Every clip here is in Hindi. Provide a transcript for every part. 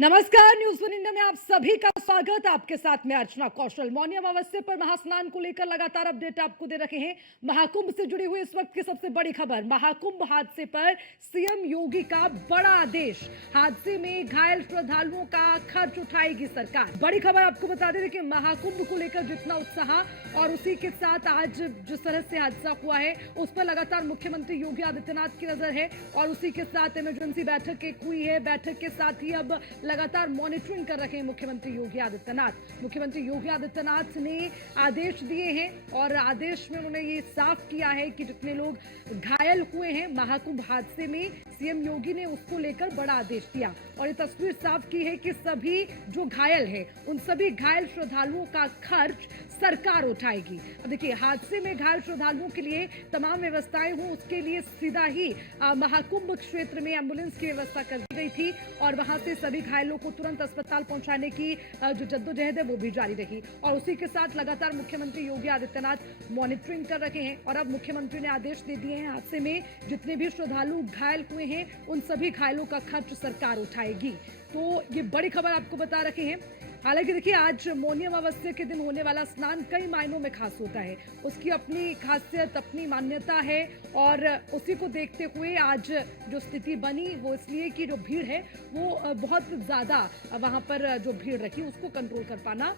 नमस्कार, न्यूज़ वन इंडिया में आप सभी का स्वागत। आपके साथ में अर्चना कौशल। मौनी अमावस्या पर महास्नान को लेकर लगातार अपडेट आपको दे रखे हैं। महाकुंभ से जुड़ी हुई इस वक्त की सबसे बड़ी खबर, महाकुंभ हादसे पर सीएम योगी का बड़ा आदेश। हादसे में घायल श्रद्धालुओं का खर्च उठाएगी सरकार। बड़ी खबर आपको बता दें कि महाकुंभ को लेकर जितना उत्साह और उसी के साथ आज जिस तरह से हादसा हुआ है उस पर लगातार मुख्यमंत्री योगी आदित्यनाथ की नजर है और उसी के साथ इमरजेंसी बैठक हुई है। बैठक के साथ ही अब लगातार मॉनिटरिंग कर रहे हैं मुख्यमंत्री योगी आदित्यनाथ। मुख्यमंत्री योगी आदित्यनाथ ने आदेश दिए हैं और आदेश में उन्होंने ये साफ किया है कि जितने लोग घायल हुए हैं महाकुंभ हादसे में, सीएम योगी ने उसको लेकर बड़ा आदेश दिया और ये तस्वीर साफ की है कि सभी जो घायल हैं उन सभी घायल श्रद्धालुओं का खर्च सरकार उठाएगी। अब देखिए, हादसे में घायल श्रद्धालुओं के लिए तमाम व्यवस्थाएं हों उसके लिए सीधा ही महाकुंभ क्षेत्र में एम्बुलेंस की व्यवस्था कर दी गई थी और वहां से सभी घायलों को तुरंत अस्पताल पहुंचाने की जो जद्दोजहद है वो भी जारी रही और उसी के साथ लगातार मुख्यमंत्री योगी आदित्यनाथ मॉनिटरिंग कर रहे हैं और अब मुख्यमंत्री ने आदेश दे दिए हैं हादसे में जितने भी श्रद्धालु घायल हुए हैं उन सभी घायलों का खर्च सरकार उठाएगी। तो ये बड़ी खबर आपको बता रखे हैं। हालांकि देखिए, आज मौनी अमावस्या के दिन होने वाला स्नान कई मायनों में खास होता है, उसकी अपनी खासियत अपनी मान्यता है और उसी को देखते हुए आज जो स्थिति बनी वो इसलिए कि जो भीड़ है वो बहुत ज़्यादा वहाँ पर जो भीड़ रखी उसको कंट्रोल कर पाना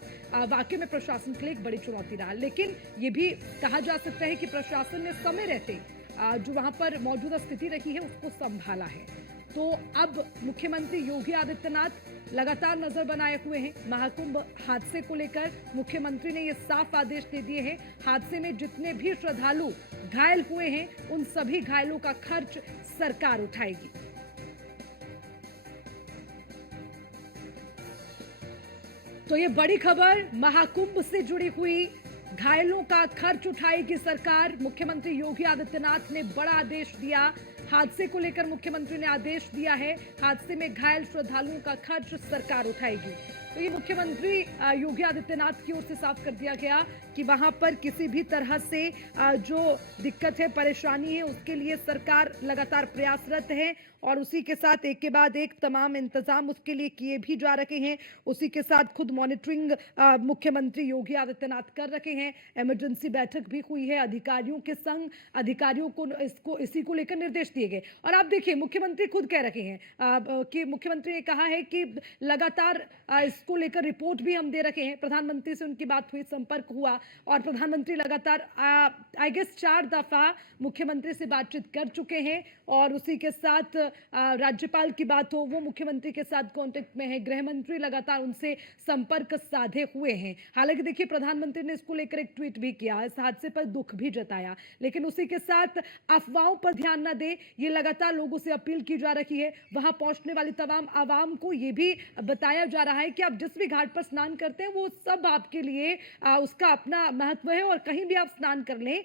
वाकई में प्रशासन के लिए एक बड़ी चुनौती रहा। लेकिन ये भी कहा जा सकता है कि प्रशासन ने समय रहते जो वहाँ पर मौजूदा स्थिति रही है उसको संभाला है। तो अब मुख्यमंत्री योगी आदित्यनाथ लगातार नजर बनाए हुए हैं महाकुंभ हादसे को लेकर। मुख्यमंत्री ने ये साफ आदेश दे दिए हैं, हादसे में जितने भी श्रद्धालु घायल हुए हैं उन सभी घायलों का खर्च सरकार उठाएगी। तो ये बड़ी खबर, महाकुंभ से जुड़ी हुई, घायलों का खर्च उठाएगी सरकार। मुख्यमंत्री योगी आदित्यनाथ ने बड़ा आदेश दिया। हादसे को लेकर मुख्यमंत्री ने आदेश दिया है, हादसे में घायल श्रद्धालुओं का खर्च सरकार उठाएगी। तो ये मुख्यमंत्री योगी आदित्यनाथ की ओर से साफ कर दिया गया कि वहां पर किसी भी तरह से जो दिक्कत है परेशानी है उसके लिए सरकार लगातार प्रयासरत है और उसी के साथ एक के बाद एक तमाम इंतजाम उसके लिए किए भी जा रहे हैं। उसी के साथ खुद मॉनिटरिंग मुख्यमंत्री योगी आदित्यनाथ कर रहे हैं। इमरजेंसी बैठक भी हुई है अधिकारियों के संग, अधिकारियों को इसी को लेकर निर्देश दिए गए और आप देखिए मुख्यमंत्री खुद कह रहे हैं कि मुख्यमंत्री ने कहा है कि लगातार इसको लेकर रिपोर्ट भी हम दे रखे हैं। प्रधानमंत्री से उनकी बात हुई, संपर्क हुआ और प्रधानमंत्री लगातार आई गेस 4 दफा मुख्यमंत्री से बातचीत कर चुके हैं और उसी के साथ राज्यपाल की बात हो वो मुख्यमंत्री के साथ कांटेक्ट में है। गृह मंत्री लगातार उनसे संपर्क साधे हुए हैं। हालांकि देखिए, प्रधानमंत्री ने इसको लेकर एक ट्वीट भी किया, इस हादसे पर दुख भी जताया, लेकिन उसी के साथ अफवाहों पर ध्यान न दे ये लगातार लोगों से अपील की जा रही है। वहां पहुंचने वाली तमाम आवाम को ये भी बताया जा रहा है कि आप जिस भी घाट पर स्नान करते हैं वो सब आपके लिए उसका अपना महत्व है और कहीं भी आप स्नान कर लें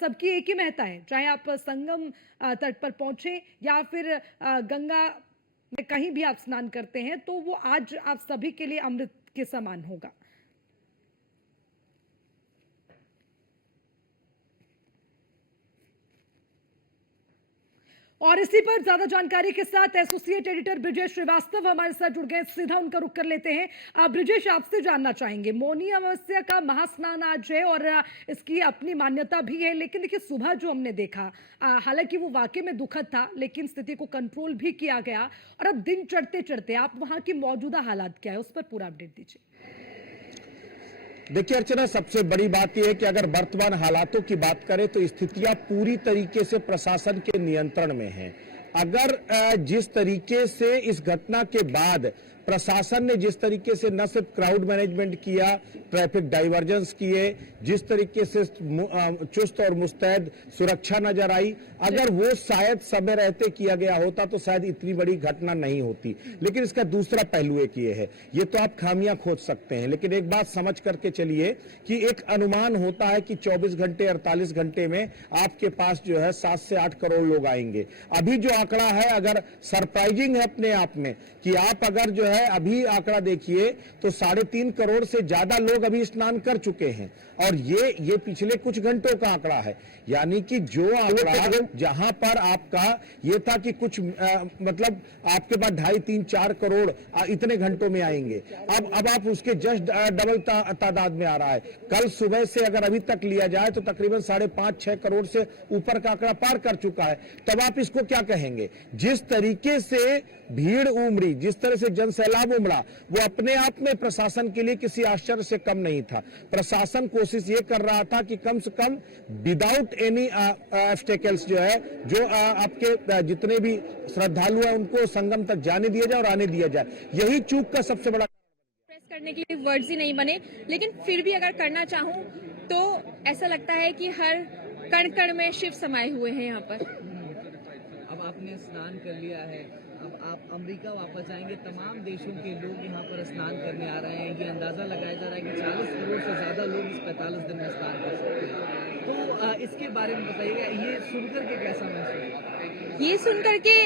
सबकी एक ही महत्ता है। चाहे आप संगम तट पर पहुंचे या फिर गंगा में कहीं भी आप स्नान करते हैं तो वो आज आप सभी के लिए अमृत के समान होगा। और इसी पर ज्यादा जानकारी के साथ एसोसिएट एडिटर ब्रिजेश श्रीवास्तव हमारे साथ जुड़ गए, सीधा उनका रुख कर लेते हैं। ब्रिजेश, आपसे जानना चाहेंगे, मौनी अमावस्या का महास्नान आज है और इसकी अपनी मान्यता भी है, लेकिन देखिए सुबह जो हमने देखा हालांकि वो वाकई में दुखद था लेकिन स्थिति को कंट्रोल भी किया गया और अब दिन चढ़ते चढ़ते आप वहां की मौजूदा हालात क्या है उस पर पूरा अपडेट दीजिए। देखिए अर्चना, सबसे बड़ी बात यह है कि अगर वर्तमान हालातों की बात करें तो स्थितियां पूरी तरीके से प्रशासन के नियंत्रण में हैं। अगर जिस तरीके से इस घटना के बाद प्रशासन ने जिस तरीके से न सिर्फ क्राउड मैनेजमेंट किया, ट्रैफिक डाइवर्जन्स किए, जिस तरीके से चुस्त और मुस्तैद सुरक्षा नजर आई, अगर वो शायद समय रहते किया गया होता तो शायद इतनी बड़ी घटना नहीं होती। लेकिन इसका दूसरा पहलू एक ये है, ये तो आप खामियां खोज सकते हैं लेकिन एक बात समझ करके चलिए कि एक अनुमान होता है कि 24 घंटे 48 घंटे में आपके पास जो है 7 से 8 करोड़ लोग आएंगे। अभी जो आंकड़ा है अगर सरप्राइजिंग है अपने आप में कि आप अगर जो है अभी आंकड़ा देखिए तो 3.5 करोड़ से ज्यादा लोग अभी स्नान कर चुके हैं, और ये पिछले कुछ घंटों का आंकड़ा है। यानी कि जो आंकड़ा जहां पर आपका ये था कि कुछ मतलब आपके पास 2.5, 3, 4 करोड़ इतने घंटों में आएंगे, अब आप उसके जस्ट डबल तादाद में आ रहा है। कल सुबह से अगर अभी तक लिया जाए तो तकरीबन 5.5, 6 करोड़ से ऊपर का आंकड़ा पार कर चुका है। तब आप इसको क्या कहेंगे? जिस तरीके से भीड़ उमड़ी, जिस तरह से जनसैलाब उमड़ा, वो अपने आप में प्रशासन के लिए किसी आश्चर्य से कम नहीं था। प्रशासन कोशिश ये कर रहा था कि कम से कम विदाउट एनी ऑब्स्टेकल्स जो है, जो आपके जितने भी श्रद्धालु हैं उनको संगम तक जाने दिया जाए और आने दिया जाए। यही चूक का सबसे बड़ा करने के लिए वर्ड्स ही नहीं बने, लेकिन फिर भी अगर करना चाहूं तो ऐसा लगता है कि हर कण कण में शिव समाये हुए हैं यहाँ पर। अब आपने स्नान कर लिया है, अब आप अमेरिका वापस जाएंगे, तमाम देशों के लोग यहाँ पर स्नान करने आ रहे हैं। ये अंदाजा लगाया जा रहा है कि 40 करोड़ से ज्यादा लोग इस 45 दिन में स्नान कर सकते हैं। तो इसके बारे में बताइएगा, ये सुनकर के कैसा महसूस होता है? ये सुनकर के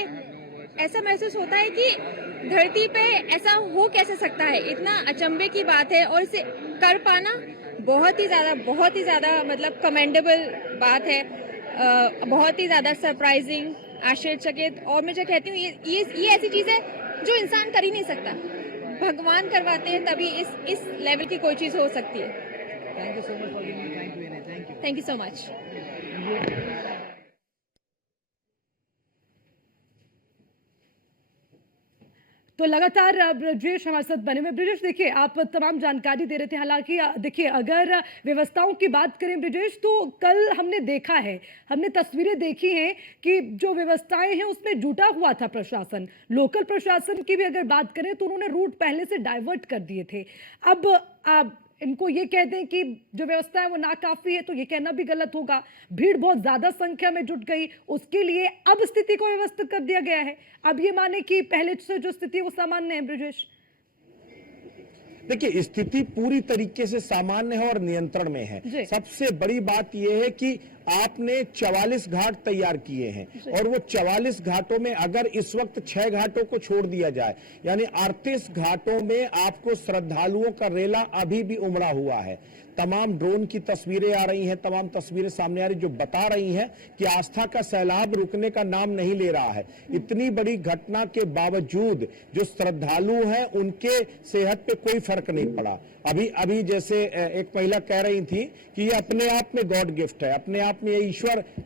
ऐसा महसूस होता है कि धरती पे ऐसा हो कैसे सकता है, इतना अचंभे की बात है, और इसे कर पाना बहुत ही ज्यादा मतलब कमेंडेबल बात है, बहुत ही ज्यादा सरप्राइजिंग, आश्चर्यचकित। और मैं जो कहती हूँ ये ऐसी चीज है जो इंसान कर ही नहीं सकता, भगवान करवाते हैं तभी इस लेवल की कोई चीज हो सकती है। Thank you so much for giving me time to an. Thank you. Thank you so much. तो लगातार ब्रजेश हमारे साथ बने हुए। ब्रजेश, देखिए आप तमाम जानकारी दे रहे थे। हालांकि देखिए अगर व्यवस्थाओं की बात करें ब्रजेश, तो कल हमने देखा है, हमने तस्वीरें देखी हैं कि जो व्यवस्थाएं हैं उसमें जुटा हुआ था प्रशासन। लोकल प्रशासन की भी अगर बात करें तो उन्होंने रूट पहले से डाइवर्ट कर दिए थे। अब इनको ये कह दें कि जो व्यवस्था है वो नाकाफी है तो ये कहना भी गलत होगा। भीड़ बहुत ज्यादा संख्या में जुट गई, उसके लिए अब स्थिति को व्यवस्थित कर दिया गया है। अब ये माने कि पहले से जो स्थिति है वो सामान्य है। ब्रजेश, देखिए स्थिति पूरी तरीके से सामान्य है और नियंत्रण में है। सबसे बड़ी बात यह है कि आपने 44 घाट तैयार किए हैं, और वो 44 घाटों में अगर इस वक्त 6 घाटों को छोड़ दिया जाए, यानी 38 घाटों में आपको श्रद्धालुओं का रेला अभी भी उमड़ा हुआ है। तमाम ड्रोन की तस्वीरें आ रही हैं, तमाम तस्वीरें सामने आ रही जो बता रही हैं कि आस्था का सैलाब रुकने का नाम नहीं ले रहा है। इतनी बड़ी घटना के बावजूद जो श्रद्धालु हैं उनके सेहत पे कोई फर्क नहीं पड़ा। अभी जैसे एक महिला कह रही थी कि ये अपने आप में गॉड गिफ्ट है, अपने आप में ये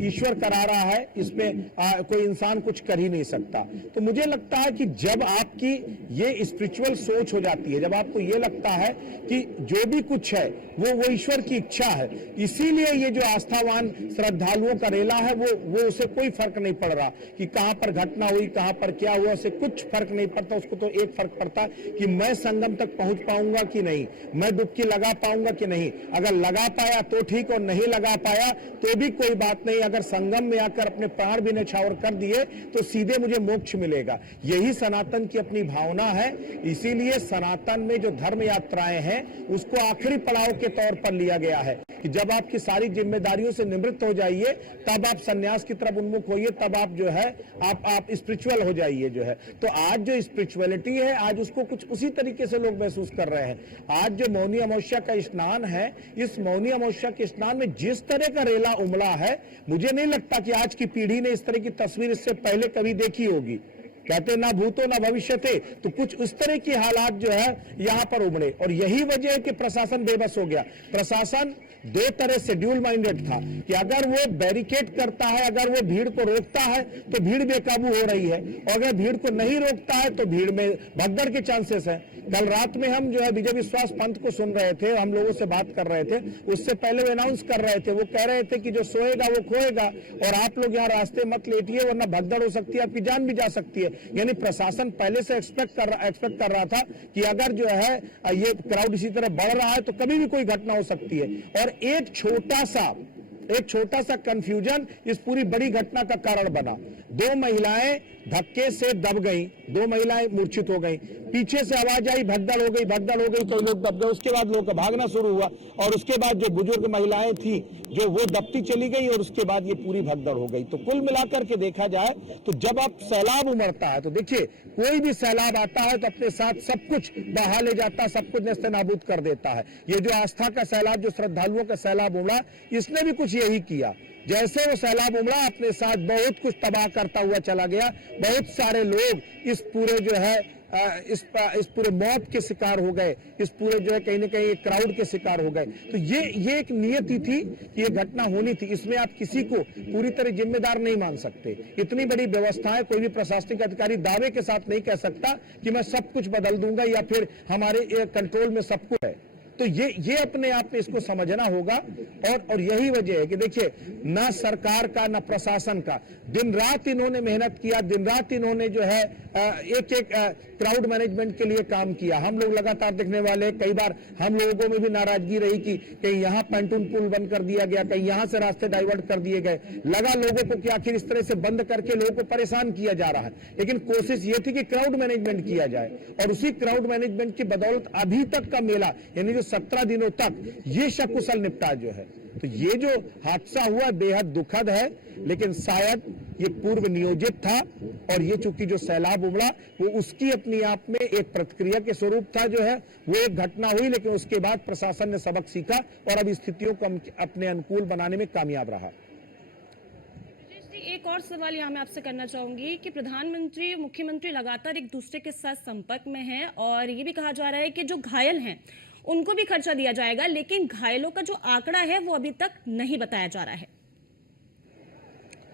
ईश्वर करा रहा है, इसमें कोई इंसान कुछ कर ही नहीं सकता। तो मुझे लगता है कि जब आपकी ये स्पिरिचुअल सोच हो जाती है, जब आपको ये लगता है कि जो भी कुछ है वो ईश्वर की इच्छा है, इसीलिए ये जो आस्थावान श्रद्धालुओं का रेला है वो उसे कोई फर्क नहीं पड़ रहा कि कहां पर घटना हुई, कहां पर क्या हुआ, उसे कुछ फर्क नहीं पड़ता। उसको तो एक फर्क पड़ता है कि मैं संगम तक पहुंच पाऊंगा कि नहीं, मैं डुबकी लगा पाऊंगा कि नहीं। अगर लगा पाया तो ठीक, और नहीं लगा पाया तो भी कोई बात नहीं। अगर संगम में आकर अपने प्राण भी न्यौछावर कर दिए तो सीधे मुझे मोक्ष मिलेगा। यही सनातन की अपनी भावना है। इसीलिए सनातन में जो धर्म यात्राएं हैं उसको आखिरी पड़ाव के तौर पर लिया गया है कि जब आपकी सारी जिम्मेदारियों से निवृत्त हो जाइए तब आप सन्यास की तरफ उन्मुख होइए, तब आप जो है आप स्पिरिचुअल हो जाइए जो है। तो आज जो स्पिरिचुअलिटी है, आज उसको कुछ उसी तरीके से लोग महसूस कर रहे हैं। आज जो मौनी अमावस्या का स्नान है, इस मौनी अमावस्या के स्नान में जिस तरह का रेला उमड़ा है, मुझे नहीं लगता कि आज की पीढ़ी ने इस तरह की तस्वीर इससे पहले कभी देखी होगी। कहते ना भूतो ना भविष्यते, तो कुछ उस तरह की हालात जो है यहां पर उमड़े, और यही वजह है कि प्रशासन बेबस हो गया। प्रशासन दो तरह से ड्यूल माइंडेड था कि अगर वो बैरिकेड करता है, अगर वो भीड़ को रोकता है तो भीड़ बेकाबू हो रही है, और अगर भीड़ को नहीं रोकता है तो भीड़ में भगदड़ के चांसेस है। कल रात में हम जो है विजय विश्वास पंत को सुन रहे थे, हम लोगों से बात कर रहे थे, उससे पहले वो अनाउंस कर रहे थे, वो कह रहे थे कि जो सोएगा वो खोएगा, और आप लोग यहाँ रास्ते मत लेटिए वरना भगदड़ हो सकती है, आपकी जान भी जा सकती है। यानी प्रशासन पहले से एक्सपेक्ट कर रहा था कि अगर जो है ये क्राउड इसी तरह बढ़ रहा है तो कभी भी कोई घटना हो सकती है। और एक छोटा सा कंफ्यूजन इस पूरी बड़ी घटना का कारण बना। दो महिलाएं धक्के से दब गईं, दो महिलाएं मूर्छित हो गईं, पीछे से आवाज आई भगदड़ हो गई, कई लोग दब गए, उसके बाद लोगों का भागना शुरू हुआ और उसके बाद जो बुजुर्ग महिलाएं थी जो वो दबती चली गई और उसके बाद ये पूरी भगदड़ हो गई। तो कुल मिलाकर के देखा जाए तो जब आप सैलाब उमड़ता है तो देखिए कोई भी सैलाब आता है तो अपने साथ सब कुछ बहा ले जाता है, सब कुछ नेस्त नाबूद कर देता है। ये जो आस्था का सैलाब, जो श्रद्धालुओं का सैलाब उमड़ा, इसने भी कुछ यही किया। जैसे वो सैलाब उमड़ा अपने साथ बहुत कुछ तबाह करता हुआ चला गया। बहुत सारे लोग इस पूरे जो है इस पूरे मौत के शिकार हो गए, इस पूरे जो है कहीं ना कहीं क्राउड के शिकार हो गए। तो ये एक नियति थी कि ये घटना होनी थी, इसमें आप किसी को पूरी तरह जिम्मेदार नहीं मान सकते। इतनी बड़ी व्यवस्थाएं कोई भी प्रशासनिक अधिकारी दावे के साथ नहीं कह सकता कि मैं सब कुछ बदल दूंगा या फिर हमारे कंट्रोल में सब कुछ है। तो ये अपने आप में इसको समझना होगा और यही वजह है कि देखिए ना सरकार का ना प्रशासन का, दिन रात इन्होंने मेहनत किया, दिन रात इन्होंने जो है एक क्राउड मैनेजमेंट के लिए काम किया। हम लोग लगातार देखने वाले, कई बार हम लोगों में भी नाराजगी रही कि कहीं यहाँ पैंटून पुल बंद कर दिया गया, कहीं यहाँ से रास्ते डाइवर्ट कर दिए गए। लगा लोगों को कि आखिर इस तरह से बंद करके लोगों को परेशान किया जा रहा है, लेकिन कोशिश ये थी कि क्राउड मैनेजमेंट किया जाए और उसी क्राउड मैनेजमेंट की बदौलत अभी तक का मेला यानी जो 17 दिनों तक ये सकुशल निपटा जो है। तो ये जो हादसा हुआ बेहद दुखद है, लेकिन शायद ये पूर्व नियोजित था और ये चूंकि जो सैलाब उमड़ा वो उसकी अपनी आप में एक प्रतिक्रिया के स्वरूप था जो है, वो एक घटना हुई, लेकिन उसके बाद प्रशासन ने सबक सीखा और अब स्थितियों को अपने अनुकूल बनाने में कामयाब रहा। एक और सवाल यहाँ मैं आपसे करना चाहूंगी कि प्रधानमंत्री मुख्यमंत्री लगातार एक दूसरे के साथ संपर्क में हैं और ये भी कहा जा रहा है कि जो घायल हैं उनको भी खर्चा दिया जाएगा, लेकिन घायलों का जो आंकड़ा है वो अभी तक नहीं बताया जा रहा है।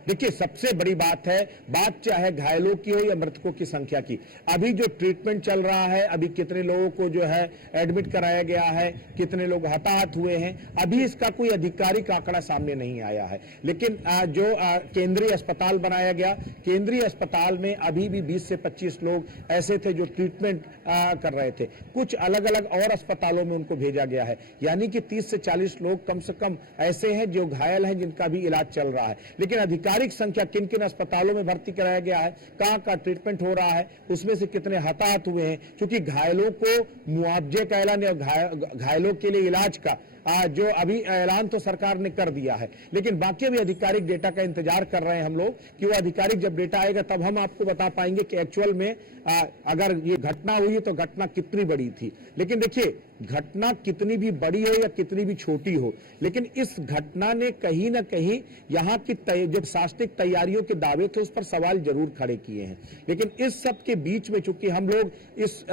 देखिए सबसे बड़ी बात है, बात चाहे घायलों की हो या मृतकों की संख्या की, अभी जो ट्रीटमेंट चल रहा है, अभी कितने लोगों को जो है एडमिट कराया गया है, कितने लोग हताहत हुए हैं, अभी इसका कोई आधिकारिक आंकड़ा सामने नहीं आया है। लेकिन जो केंद्रीय अस्पताल बनाया गया, केंद्रीय अस्पताल में अभी भी 20 से 25 लोग ऐसे थे जो ट्रीटमेंट कर रहे थे। कुछ अलग अलग और अस्पतालों में उनको भेजा गया है, यानी कि 30 से 40 लोग कम से कम ऐसे हैं जो घायल हैं, जिनका भी इलाज चल रहा है। लेकिन अधिकारिक संख्या किन किन अस्पतालों में भर्ती कराया गया है, कहां का ट्रीटमेंट हो रहा है, उसमें से कितने हताहत हुए हैं, क्योंकि घायलों को मुआवजे का ऐलान या घायलों के लिए इलाज का जो अभी ऐलान तो सरकार ने कर दिया है, लेकिन बाकी भी आधिकारिक डेटा का इंतजार कर रहे हैं हम लोग कि वो आधिकारिक जब डेटा आएगा तब हम आपको बता पाएंगे कि एक्चुअल में अगर ये घटना हुई तो घटना कितनी बड़ी थी। लेकिन देखिए घटना कितनी भी बड़ी हो या कितनी भी छोटी हो, लेकिन इस घटना ने कहीं ना कहीं यहाँ की जो प्रशासनिक तैयारियों के दावे थे उस पर सवाल जरूर खड़े किए हैं। लेकिन इस सब के बीच में चूंकि हम लोग इस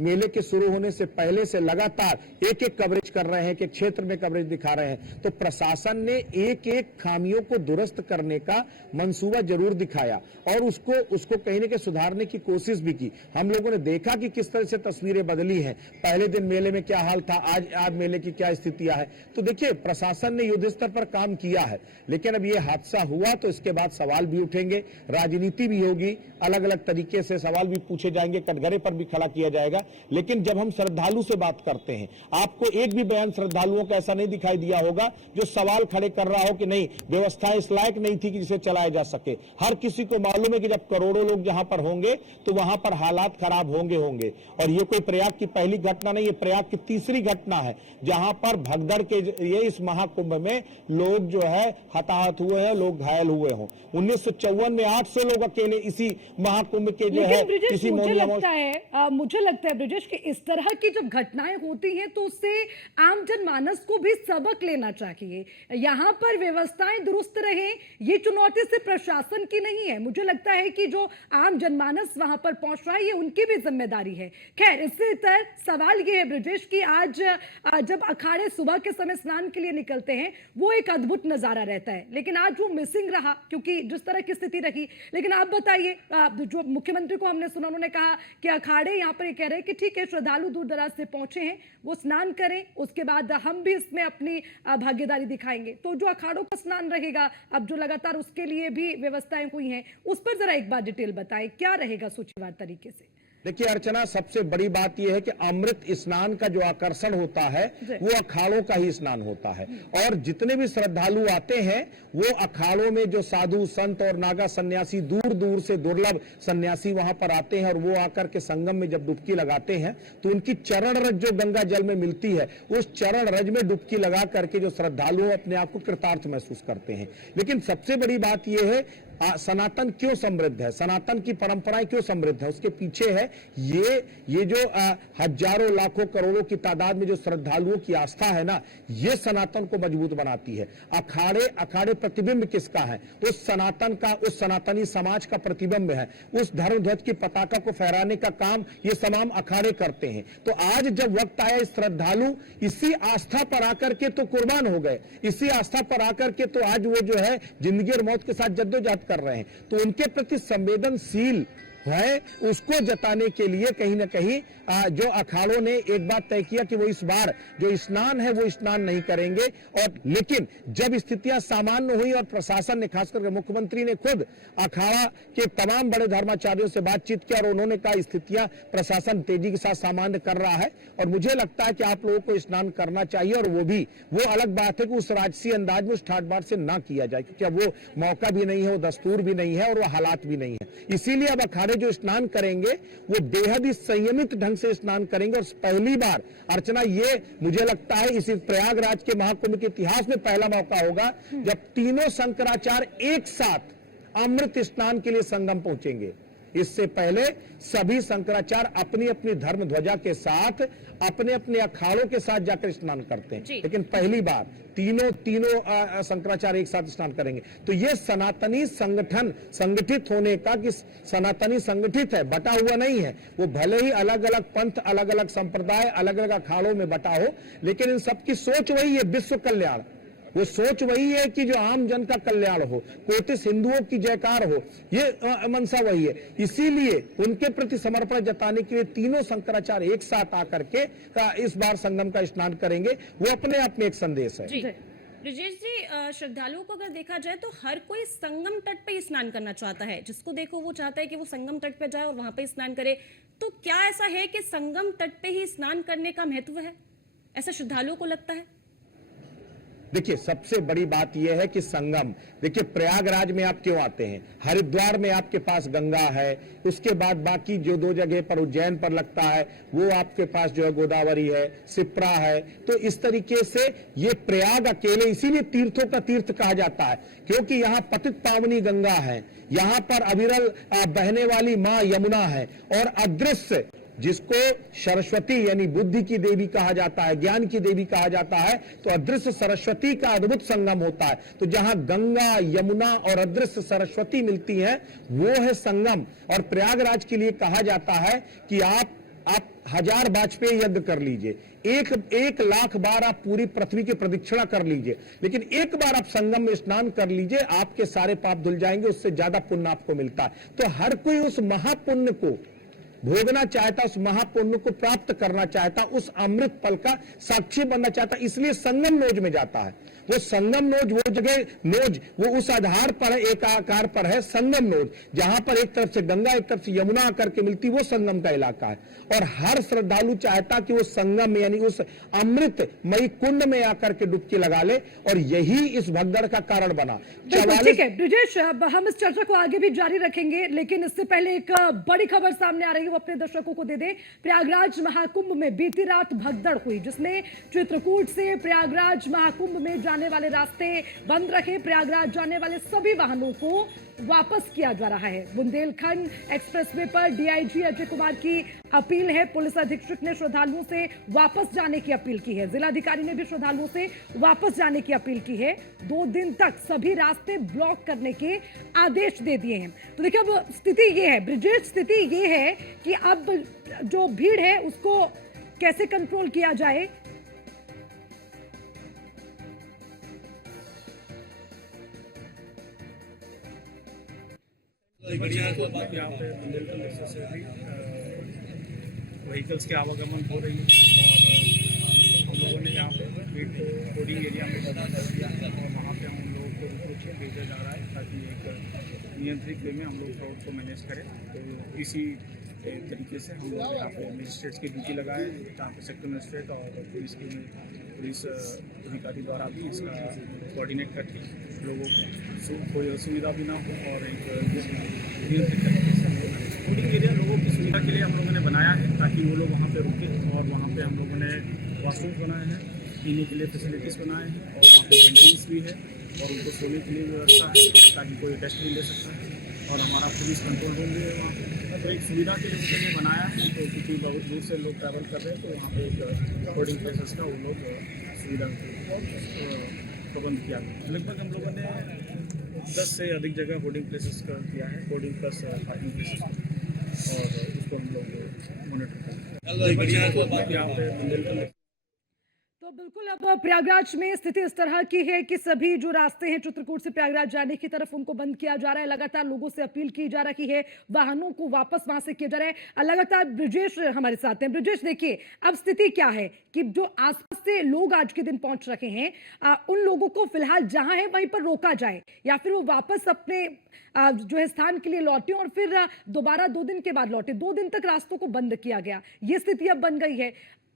मेले के शुरू होने से पहले से लगातार एक एक कवरेज कर रहे हैं, कि क्षेत्र में कवरेज दिखा रहे हैं, तो प्रशासन ने एक एक खामियों को दुरुस्त करने का मंसूबा जरूर दिखाया और उसको कहीं ना कहीं सुधारने की कोशिश भी की। हम लोगों ने देखा कि किस तरह से तस्वीरें बदली हैं, पहले दिन मेले में क्या हाल था, आज मेले की क्या स्थितियां है। तो देखिए प्रशासन ने युद्ध स्तर पर काम किया है, लेकिन अब ये हादसा हुआ तो इसके बाद सवाल भी उठेंगे, राजनीति भी होगी, अलग अलग तरीके से सवाल भी पूछे जाएंगे, कटघरे पर भी खड़ा किया जाएगा। लेकिन जब हम श्रद्धालु से बात करते हैं, आपको एक भी बयान श्रद्धालुओं का ऐसा नहीं दिखाई दिया होगा जो सवाल खड़े कर रहा हो कि नहीं व्यवस्था इस लायक नहीं थी कि जिसे चलाया जा सके। हर किसी को मालूम है कि जब करोड़ों लोग जहां पर होंगे तो वहां पर हालात खराब होंगे और ये कोई प्रयाग की पहली घटना नहीं, ये प्रयाग की तीसरी घटना है जहां पर भगदड़ के ये इस महाकुंभ में लोग जो है हताहत हुए हैं, लोग घायल हुए हों। 1954 में 800 लोग अकेले इसी महाकुंभ के जो है इसी मुझे लगता है ब्रिजेश कि इस तरह की जब घटनाएं होती हैं तो उससे आम जनमानस को भी सबक लेना चाहिए। यहाँ पर व्यवस्थाएं दुरुस्त रहे, ये चुनौती सिर्फ प्रशासन की नहीं है, मुझे लगता है कि जो आम जनमानस वहां पर पहुंच रहा है ये उनकी भी जिम्मेदारी है। खैर इससे तर सवाल ये है ब्रिजेश कि आज जब अखाड़े सुबह के समय स्नान के लिए निकलते हैं वो एक अद्भुत नजारा रहता है, लेकिन आज वो मिसिंग रहा क्योंकि जिस तरह की स्थिति रही। लेकिन आप बताइए, जो मुख्यमंत्री को हमने सुना, उन्होंने कहा कि अखाड़े यहाँ पर ये कह रहे हैं कि ठीक है श्रद्धालु दूर दराज से पहुंचे हैं, वो स्नान करें, उसके बाद हम भी इसमें अपनी भागीदारी दिखाएंगे। तो जो अखाड़ों का स्नान रहेगा अब जो लगातार उसके लिए भी व्यवस्थाएं हुई हैं, उस पर जरा एक बार डिटेल बताएं, क्या रहेगा सूचीवार तरीके से। देखिए अर्चना, सबसे बड़ी बात यह है कि अमृत स्नान का जो आकर्षण होता है वो अखाड़ों का ही स्नान होता है। और जितने भी श्रद्धालु आते हैं वो अखाड़ों में जो साधु संत और नागा सन्यासी, दूर दूर से दुर्लभ सन्यासी वहां पर आते हैं और वो आकर के संगम में जब डुबकी लगाते हैं तो उनकी चरण रज जो गंगा जल में मिलती है, उस चरण रज में डुबकी लगा करके जो श्रद्धालु अपने आप को कृतार्थ महसूस करते हैं। लेकिन सबसे बड़ी बात यह है सनातन क्यों समृद्ध है, सनातन की परंपराएं क्यों समृद्ध है, उसके पीछे है ये जो हजारों लाखों करोड़ों की तादाद में जो श्रद्धालुओं की आस्था है ना, ये सनातन को मजबूत बनाती है। अखाड़े प्रतिबिंब किसका है? उस सनातन का, उस सनातनी समाज का प्रतिबिंब है। उस धर्म ध्वज की पताका को फहराने का काम ये तमाम अखाड़े करते हैं। तो आज जब वक्त आया, श्रद्धालु इसी आस्था पर आकर के तो कुर्बान हो गए, इसी आस्था पर आकर के तो आज वो जो है जिंदगी और मौत के साथ जद्दोजहद कर रहे हैं। तो उनके प्रति संवेदनशील है, उसको जताने के लिए कहीं ना कहीं जो अखाड़ों ने एक बात तय किया कि वो इस बार जो स्नान है वो स्नान नहीं करेंगे। और लेकिन जब स्थितियां सामान्य हुई और प्रशासन ने, खास करके मुख्यमंत्री ने खुद अखाड़ा के तमाम बड़े धर्माचार्यों से बातचीत किया और उन्होंने कहा स्थितियां प्रशासन तेजी के साथ सामान्य कर रहा है और मुझे लगता है कि आप लोगों को स्नान करना चाहिए। और वो अलग बात है कि उस राजसी अंदाज में, उस ठाट बाट से ना किया जाए, क्योंकि अब वो मौका भी नहीं है, वो दस्तूर भी नहीं है और वो हालात भी नहीं है। इसीलिए अब अखाड़े जो स्नान करेंगे वो बेहद ही संयमित ढंग से स्नान करेंगे। और पहली बार अर्चना, ये मुझे लगता है इसी प्रयागराज के महाकुंभ के इतिहास में पहला मौका होगा जब तीनों शंकराचार्य एक साथ अमृत स्नान के लिए संगम पहुंचेंगे। इससे पहले सभी शंकराचार्य अपनी अपनी धर्म ध्वजा के साथ अपने अपने अखाड़ों के साथ जाकर स्नान करते हैं, लेकिन पहली बार तीनों शंकराचार्य एक साथ स्नान करेंगे। तो ये सनातनी संगठन संगठित होने का, कि सनातनी संगठित है, बटा हुआ नहीं है। वो भले ही अलग अलग पंथ, अलग अलग संप्रदाय, अलग अलग अखाड़ों में बटा हो, लेकिन इन सबकी सोच वही है, विश्व कल्याण। वो सोच वही है कि जो आम जन का कल्याण हो, कोटिस हिंदुओं की जयकार हो, ये मनसा वही है। इसीलिए उनके प्रति समर्पण जताने के लिए तीनों शंकराचार्य एक साथ आकर के इस बार संगम का स्नान करेंगे। वो अपने आप में एक संदेश है। ब्रिजेश जी, श्रद्धालुओं को अगर देखा जाए तो हर कोई संगम तट पे स्नान करना चाहता है। जिसको देखो वो चाहता है कि वो संगम तट पे जाए और वहां पे स्नान करे। तो क्या ऐसा है कि संगम तट पे ही स्नान करने का महत्व है, ऐसा श्रद्धालुओं को लगता है? देखिए, सबसे बड़ी बात यह है कि संगम, देखिए प्रयागराज में आप क्यों आते हैं, हरिद्वार में आपके पास गंगा है, उसके बाद बाकी जो दो जगह पर उज्जैन पर लगता है वो आपके पास जो है गोदावरी है, सिप्रा है। तो इस तरीके से ये प्रयाग अकेले, इसीलिए तीर्थों का तीर्थ कहा जाता है, क्योंकि यहाँ पतित पावनी गंगा है, यहाँ पर अविरल बहने वाली माँ यमुना है, और अदृश्य जिसको सरस्वती यानी बुद्धि की देवी कहा जाता है, ज्ञान की देवी कहा जाता है, तो अदृश्य सरस्वती का अद्भुत संगम होता है। तो जहां गंगा, यमुना और अदृश्य सरस्वती मिलती हैं वो है संगम। और प्रयागराज के लिए कहा जाता है कि आप 1000 वाजपेयी यज्ञ कर लीजिए, एक लाख बार आप पूरी पृथ्वी की प्रदक्षिणा कर लीजिए, लेकिन एक बार आप संगम में स्नान कर लीजिए, आपके सारे पाप धुल जाएंगे, उससे ज्यादा पुण्य आपको मिलता है। तो हर कोई उस महापुण्य को भोगना चाहता, उस महापुण्य को प्राप्त करना चाहता, उस अमृत पल का साक्षी बनना चाहता, इसलिए संगम नोज में जाता है। वो संगम नोज, वो जगह नोज, वो उस आधार पर, एक आकार पर है संगम नोज, जहां पर एक तरफ से गंगा एक तरफ से यमुना आकर के मिलती, वो संगम का इलाका है। और हर श्रद्धालु चाहता कि वो संगम में यानी उस अमृतमयी कुंड में आकर के डुबकी लगा ले, और यही इस भगदड़ का कारण बना। ठीक है ब्रिजेश, हम इस चर्चा को आगे भी जारी रखेंगे, लेकिन इससे पहले एक बड़ी खबर सामने आ रही है, वो अपने दर्शकों को दे दे। प्रयागराज महाकुंभ में बीती रात भगदड़ हुई, जिसमें चित्रकूट से प्रयागराज महाकुंभ में जाने वाले रास्ते बंद रखे। प्रयागराज जाने वाले सभी वाहनों को वापस किया जा रहा है। बुंदेलखंड एक्सप्रेसवे पर डीआईजी अजय कुमार की अपील है। पुलिस अधीक्षक ने श्रद्धालुओं से वापस जाने की अपील की है। जिलाधिकारी ने भी श्रद्धालुओं से वापस जाने की अपील की है। 2 दिन तक सभी रास्ते ब्लॉक करने के आदेश दे दिए हैं। तो देखिए, अब स्थिति ये है ब्रिजेश, स्थिति ये है कि अब जो भीड़ है उसको कैसे कंट्रोल किया जाए। यहाँ पे बुंदेलखंड एक्सप्रेस से भी व्हीकल्स की आवागमन हो रही है, और हम लोगों ने यहाँ पे मीट को कोडिंग एरिया में बता दिया, और वहाँ पे हम लोगों को रुक के भेजा जा रहा है ताकि एक नियंत्रित वे में हम लोग क्राउड को मैनेज करें। तो इसी एक तरीके से हम लोग यहाँ पे मजिस्ट्रेट्स की ड्यूटी लगाए, जहाँ पे सेक्टर मजिस्ट्रेट और पुलिस अधिकारी द्वारा भी इसका कोऑर्डिनेट करके लोगों को कोई असुविधा भी ना हो और एक नियंत्रित तरीके से फूडिंग एरिया लोगों की सुविधा के लिए हम लोगों ने बनाया है, ताकि वो लोग वहाँ पे रुके। और वहाँ पे हम लोगों ने वॉशरूम बनाए हैं, पीने के लिए फैसिलिटीज़ बनाए हैं, और वहाँ पे कैंटीन्स भी है और उनको सोने के लिए व्यवस्था है, ताकि कोई टेस्ट भी ले सकता है। और हमारा पुलिस कंट्रोल रूम भी है वहाँ पे, तो एक सुविधा के लिए उनके लिए बनाया है। तो क्योंकि बहुत दूर से लोग ट्रैवल कर रहे हैं, तो वहाँ पे एक होर्डिंग प्लेसेस का वो लोग सुविधा प्रबंध किया। लगभग हम लोगों ने 10 से अधिक जगह होर्डिंग प्लेसेस का किया है, होर्डिंग प्लस पार्किंग प्लेसेस, और उसको हम लोग मॉनिटर करते हैं। यहाँ पे बुंदेलखंड तो बिल्कुल अब प्रयागराज में स्थिति इस तरह की है कि सभी जो रास्ते हैं चित्रकूट से प्रयागराज जाने की तरफ उनको बंद किया जा रहा है। लगातार लोगों से अपील की जा रही है, वाहनों को वापस वहां से किया जा रहा है। लगातार ब्रिजेश हमारे साथ हैं। ब्रिजेश, देखिए अब स्थिति क्या है कि जो आसपास से लोग आज के दिन पहुंच रहे हैं, उन लोगों को फिलहाल जहां है वहीं पर रोका जाए या फिर वो वापस अपने जो है स्थान के लिए लौटे और फिर दोबारा 2 दिन के बाद लौटे। 2 दिन तक रास्तों को बंद किया गया, ये स्थिति अब बन गई है।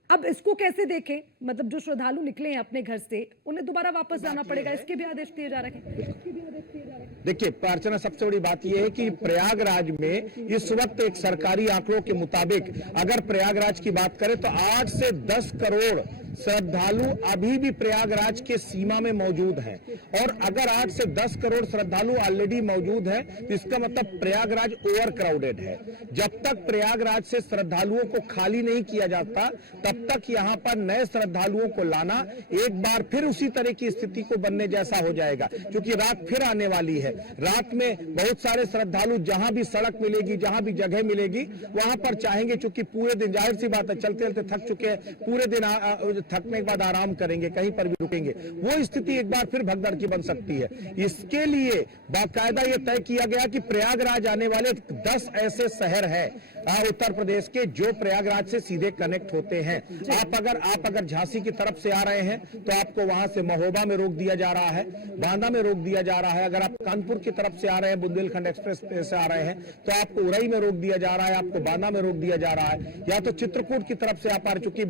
अब इसको कैसे देखें, मतलब जो श्रद्धालु निकले हैं अपने घर से उन्हें दोबारा वापस जाना पड़ेगा, इसके भी आदेश दिए जा रहे हैं। देखिए अर्चना, सबसे बड़ी बात यह है कि प्रयागराज में इस वक्त एक सरकारी आंकड़ों के मुताबिक अगर प्रयागराज की बात करें तो 8 से 10 करोड़ श्रद्धालु अभी भी प्रयागराज के सीमा में मौजूद हैं। और अगर 8 से 10 करोड़ श्रद्धालु ऑलरेडी मौजूद हैं तो इसका मतलब प्रयागराज ओवर क्राउडेड है। जब तक प्रयागराज से श्रद्धालुओं को खाली नहीं किया जाता तब तक यहां पर नए श्रद्धालुओं को लाना एक बार फिर उसी तरह की स्थिति को बनने जैसा हो जाएगा, क्योंकि रात फिर आने वाली है। रात में बहुत सारे श्रद्धालु जहां भी सड़क मिलेगी, जहां भी जगह मिलेगी वहां पर चाहेंगे, चूंकि पूरे दिन जाहिर सी बात है चलते चलते थक चुके हैं, पूरे दिन थकने के बाद आराम करेंगे, कहीं पर भी रुकेंगे। वो स्थिति एक बार फिर भगदड़ की बन सकती है। इसके लिए बाकायदा ये तय किया गया कि प्रयागराज आने वाले 10 ऐसे शहर हैं उत्तर प्रदेश के जो प्रयागराज से सीधे कनेक्ट होते हैं। आप अगर झांसी की तरफ से आ रहे हैं तो आपको वहां से महोबा में रोक दिया जा रहा है, बांदा में रोक दिया जा रहा है। अगर आप कानपुर की तरफ से आ रहे हैं, बुंदेलखंड एक्सप्रेस से आ रहे हैं, तो आपको उरई में रोक दिया जा रहा है, आपको बांदा में रोक दिया जा रहा है। या तो चित्रकूट की तरफ से आप आ रहे, चूंकि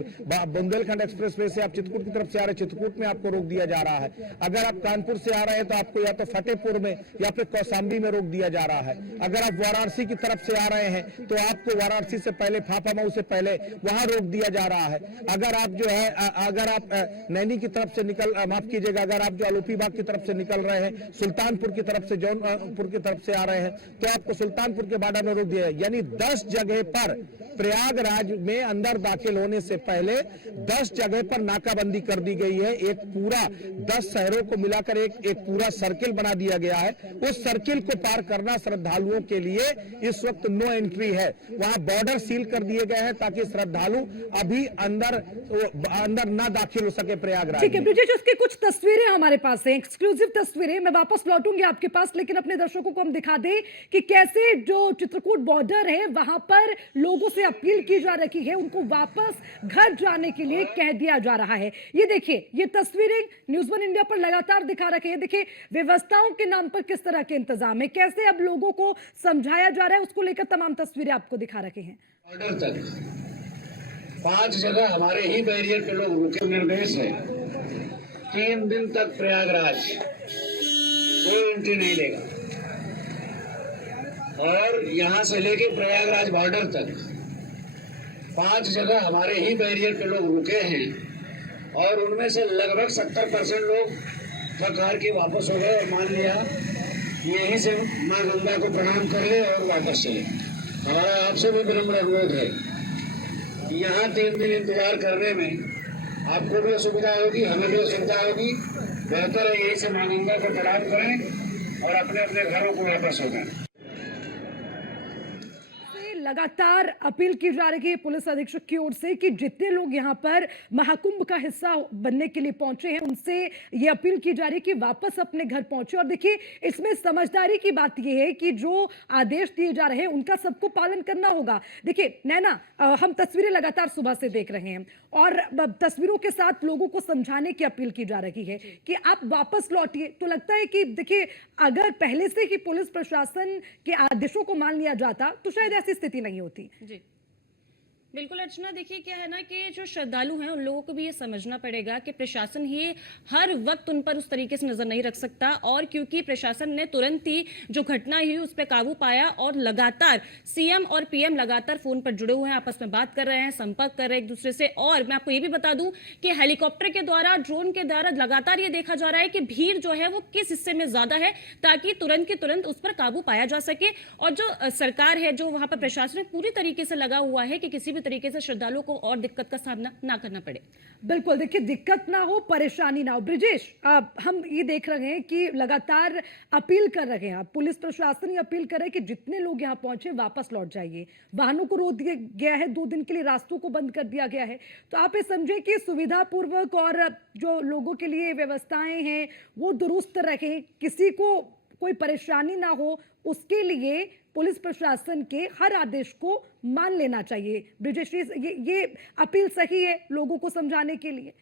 बुंदेलखंड एक्सप्रेस वे से आप चित्रकूट की तरफ से आ रहे हैं, चित्रकूट में आपको रोक दिया जा रहा है। अगर आप कानपुर से आ रहे हैं तो आपको या तो फतेहपुर में या फिर कौशाम्बी में रोक दिया जा रहा है। अगर आप वाराणसी की तरफ से आ रहे हैं तो आपको वाराणसी से पहले, फाफामऊ से पहले वहां रोक दिया जा रहा है। अगर आप जो है अगर आप नैनी की तरफ से माफ कीजिएगा, अगर आप जो आलोपीबाग की तरफ से निकल रहे हैं, सुल्तानपुर की तरफ से, जौनपुर की तरफ से आ रहे हैं, तो आपको सुल्तानपुर के बॉर्डर में रोक दिया। यानी 10 जगह पर प्रयागराज में अंदर दाखिल होने से पहले 10 जगह पर नाकाबंदी कर दी गई है। एक पूरा 10 शहरों को मिलाकर एक पूरा सर्किल बना दिया गया है। उस सर्किल को पार करना श्रद्धालुओं के लिए इस वक्त नो एंट्री है। वहां बॉर्डर सील कर दिए गए हैं ताकि श्रद्धालु अभी अंदर ना दाखिल हो सके प्रयागराज। ठीक है ब्रिजेश, उसकी कुछ तस्वीरें हमारे पास हैं, एक्सक्लूसिव तस्वीरें। मैं वापस लौटूंगी आपके पास, लेकिन अपने दर्शकों को हम दिखा दें कि कैसे जो चित्रकूट बॉर्डर है वहां पर लोगों से अपील की जा रही है, उनको वापस घर जाने के लिए कह दिया जा रहा है। ये देखिए, ये तस्वीरें न्यूज़ 1 इंडिया पर लगातार दिखा रखे हैं। देखिए व्यवस्थाओं के नाम पर किस तरह के इंतजाम है, कैसे अब लोगों को समझाया जा रहा है, उसको लेकर तमाम तस्वीरें आपको दिखा रखे हैं। बॉर्डर तक 5 जगह हमारे ही बैरियर पे लोग रुके। निर्देश है 3 दिन तक प्रयागराज कोई एंट्री नहीं लेगा, और यहां से लेके प्रयागराज बॉर्डर तक 5 जगह हमारे ही बैरियर पे लोग रुके हैं, और उनमें से लगभग 70% लोग थक हार के वापस हो गए और मान लिया यहीं से माँ गंगा को प्रणाम कर ले और वापस चले। हमारा आपसे भी विनम्र अनुरोध है, यहाँ 3 दिन इंतजार करने में आपको भी असुविधा होगी, हमें भी असुविधा होगी। बेहतर है यहीं से माँ गंगा को प्रणाम करें और अपने अपने घरों को वापस हो जाए। लगातार अपील की जा रही है पुलिस अधीक्षक की ओर से कि जितने लोग यहां पर महाकुंभ का हिस्सा बनने के लिए पहुंचे हैं उनसे ये अपील की जा रही है कि वापस अपने घर पहुंचे। और देखिए इसमें समझदारी की बात यह है कि जो आदेश दिए जा रहे हैं उनका सबको पालन करना होगा। देखिए नैना, हम तस्वीरें लगातार सुबह से देख रहे हैं और तस्वीरों के साथ लोगों को समझाने की अपील की जा रही है कि आप वापस लौटिए। तो लगता है कि देखिए अगर पहले से ही पुलिस प्रशासन के आदेशों को मान लिया जाता तो शायद ऐसी स्थिति स्थिति नहीं होती। जी बिल्कुल अर्चना, देखिए क्या है ना कि जो श्रद्धालु हैं उन लोगों को भी ये समझना पड़ेगा कि प्रशासन ही हर वक्त उन पर उस तरीके से नजर नहीं रख सकता, और क्योंकि प्रशासन ने तुरंत ही जो घटना हुई उस पर काबू पाया और लगातार सीएम और पीएम लगातार फोन पर जुड़े हुए हैं, आपस में बात कर रहे हैं, संपर्क कर रहे हैं एक दूसरे से। और मैं आपको ये भी बता दूं कि हेलीकॉप्टर के द्वारा, ड्रोन के द्वारा लगातार ये देखा जा रहा है कि भीड़ जो है वो किस हिस्से में ज्यादा है, ताकि तुरंत के तुरंत उस पर काबू पाया जा सके। और जो सरकार है, जो वहां पर प्रशासन पूरी तरीके से लगा हुआ है कि किसी भी तरीके से श्रद्धालुओं को और दिक्कत का सामना ना करना पड़े। बिल्कुल, देखिए दिक्कत ना हो, परेशानी ना हो। ब्रिजेश, हम ये देख रहे हैं कि लगातार अपील कर रहे हैं, पुलिस प्रशासन ये अपील कर रहे हैं कि जितने लोग यहाँ पहुंचे वापस लौट जाइए। वाहनों को रोक दिया गया है, 2 दिन के लिए रास्तों को बंद कर दिया गया है। तो आप ये समझे कि सुविधापूर्वक और जो लोगों के लिए व्यवस्थाएं हैं वो दुरुस्त रखें, किसी को कोई परेशानी ना हो, उसके लिए पुलिस प्रशासन के हर आदेश को मान लेना चाहिए। ब्रिजेश, ये अपील सही है लोगों को समझाने के लिए?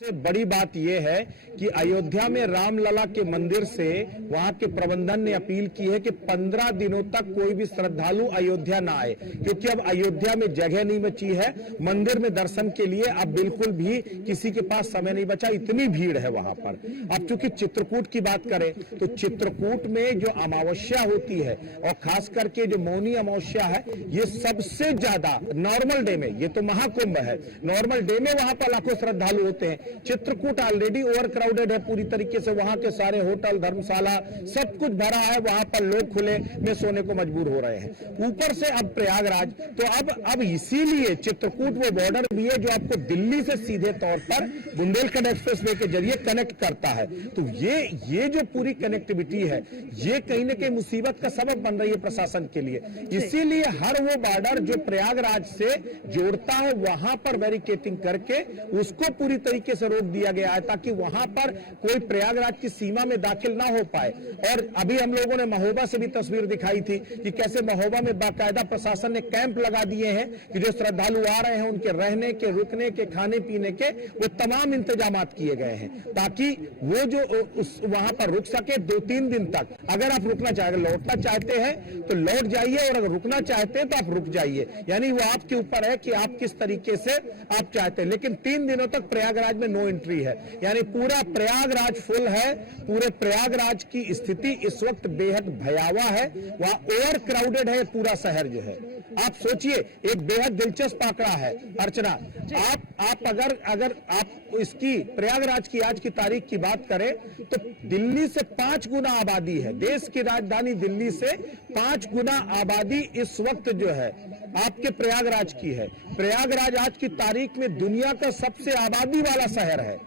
सबसे बड़ी बात यह है कि अयोध्या में रामलला के मंदिर से वहां के प्रबंधन ने अपील की है कि 15 दिनों तक कोई भी श्रद्धालु अयोध्या ना आए, क्योंकि अब अयोध्या में जगह नहीं बची है मंदिर में दर्शन के लिए। अब बिल्कुल भी किसी के पास समय नहीं बचा, इतनी भीड़ है वहां पर। अब चूंकि चित्रकूट की बात करें तो चित्रकूट में जो अमावस्या होती है और खास करके जो मौनी अमावस्या है, ये सबसे ज्यादा नॉर्मल डे में, ये तो महाकुंभ है, नॉर्मल डे में वहां पर लाखों श्रद्धालु होते हैं। चित्रकूट ऑलरेडी ओवर क्राउडेड है पूरी तरीके से, वहां के सारे होटल, धर्मशाला सब कुछ भरा है, वहां पर लोग खुले में सोने को मजबूर हो रहे हैं। ऊपर से अब प्रयागराज, तो अब इसीलिए चित्रकूट वो बॉर्डर भी है जो आपको दिल्ली से सीधे तौर पर बुंदेलखंड एक्सप्रेसवे के जरिए कनेक्ट करता है। तो ये जो पूरी कनेक्टिविटी है, ये कहीं ना कहीं मुसीबत का सबब बन रही है प्रशासन के लिए। इसीलिए हर वो बॉर्डर जो प्रयागराज से जोड़ता है वहां पर बैरिकेटिंग करके उसको पूरी तरीके से रोक दिया गया है, ताकि वहां पर कोई प्रयागराज की सीमा में दाखिल ना हो पाए। और अभी हम लोगों ने महोबा से भी तस्वीर दिखाई थी कि कैसे महोबा में बाकायदा प्रशासन ने कैंप लगा दिए हैं कि जो श्रद्धालु आ रहे हैं उनके रहने के, रुकने के, खाने पीने के वो तमाम इंतजाम किए गए हैं, ताकि वो जो वहां पर रुक सके 2-3 दिन तक। अगर आप रुकना चाहे, लौटना चाहते हैं तो लौट जाइए, और अगर रुकना चाहते हैं तो आप रुक जाइए। यानी वो आपके ऊपर है कि आप किस तरीके से आप चाहते हैं। लेकिन 3 दिनों तक प्रयागराज में नो एंट्री है, यानी पूरा प्रयागराज फुल है। पूरे प्रयागराज की स्थिति इस वक्त बेहद भयावह है, वहां ओवर क्राउडेड है पूरा शहर जो है। आप सोचिए, एक बेहद दिलचस्प आंकड़ा है अर्चना, आप अगर आप इसकी प्रयागराज की आज की तारीख की बात करें तो दिल्ली से 5 गुना आबादी है, देश की राजधानी दिल्ली से 5 गुना आबादी इस वक्त जो है आपके प्रयागराज की है। प्रयागराज आज की तारीख में दुनिया का सबसे आबादी वाला शहर है।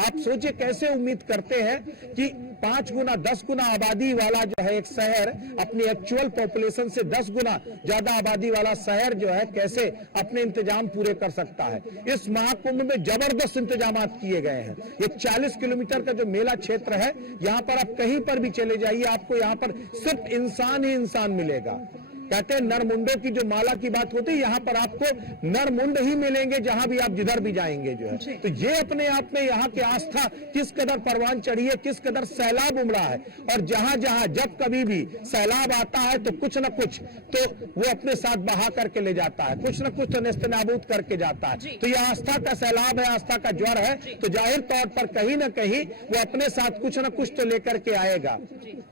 आप सोचिए कैसे उम्मीद करते हैं कि 5 गुना 10 गुना आबादी वाला जो है एक शहर, अपनी एक्चुअल पॉपुलेशन से 10 गुना ज्यादा आबादी वाला शहर जो है कैसे अपने इंतजाम पूरे कर सकता है। इस महाकुंभ में जबरदस्त इंतजाम किए गए हैं। ये 40 किलोमीटर का जो मेला क्षेत्र है, यहाँ पर आप कहीं पर भी चले जाइए, आपको यहाँ पर सिर्फ इंसान ही इंसान मिलेगा। कहते हैं नरमुंडों की जो माला की बात होती है, यहाँ पर आपको नरमुंड ही मिलेंगे जहां भी आप जिधर भी जाएंगे जो है। तो ये अपने आप में यहाँ की आस्था किस कदर परवान चढ़ी है, किस कदर सैलाब उमड़ा है। और जहां जहां जब कभी भी सैलाब आता है तो कुछ न कुछ तो वो अपने साथ बहा करके ले जाता है, कुछ न कुछ तो नेस्तनाबूद करके जाता है। तो ये आस्था का सैलाब है, आस्था का ज्वर है, तो जाहिर तौर पर कहीं ना कहीं वो अपने साथ कुछ न कुछ तो लेकर के आएगा।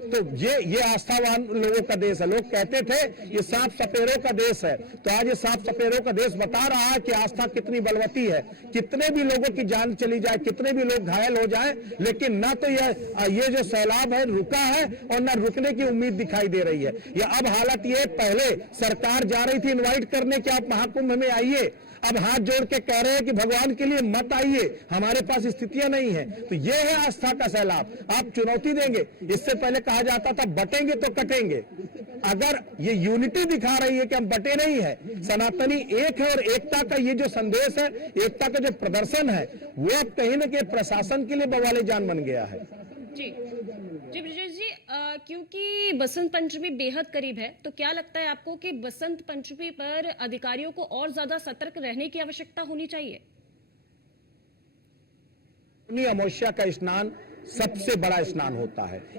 तो ये आस्थावान लोगों का देश है। लोग कहते थे ये सांप सपेरों का देश है, तो आज ये सांप सपेरों का देश बता रहा है कि आस्था कितनी बलवती है। कितने भी लोगों की जान चली जाए, कितने भी लोग घायल हो जाएं, लेकिन ना तो ये जो सैलाब है रुका है और ना रुकने की उम्मीद दिखाई दे रही है। ये अब हालत ये, पहले सरकार जा रही थी इनवाइट करने कि आप महाकुंभ में आइए, अब हाथ जोड़ के कह रहे हैं कि भगवान के लिए मत आइए, हमारे पास स्थितियां नहीं है। तो ये है आस्था का सैलाब। आप चुनौती देंगे, इससे पहले कहा जाता था बटेंगे तो कटेंगे। अगर ये यूनिटी दिखा रही है कि हम बटे नहीं है, सनातनी एक है, और एकता का ये जो संदेश है, एकता का जो प्रदर्शन है, वो अब कहीं ना कहीं प्रशासन के लिए बवाले जान बन गया है। जी ब्रिजेश जी, क्योंकि बसंत पंचमी बेहद करीब है, तो क्या लगता है आपको कि बसंत पंचमी पर अधिकारियों को और ज्यादा सतर्क रहने की आवश्यकता होनी चाहिए? अमावस्या का स्नान सबसे बड़ा स्नान होता है।